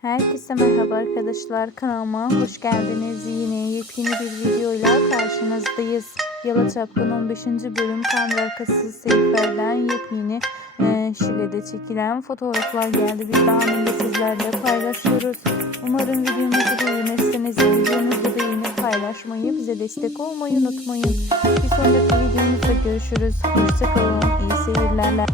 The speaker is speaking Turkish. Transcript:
Herkese merhaba arkadaşlar kanalıma hoş geldiniz. Yine yepyeni bir videoyla karşınızdayız. Yalı Çapkın 15. bölüm kamera arkası seyirlerden yepyeni e, Şile'de çekilen fotoğraflar geldi. Biz daha anında sizlerle paylaşıyoruz. Umarım videomuzu beğenirsiniz. Videomuzu beğenip paylaşmayı, bize destek olmayı unutmayın. Bir sonraki videomuzda görüşürüz. Hoşçakalın. İyi seyirler.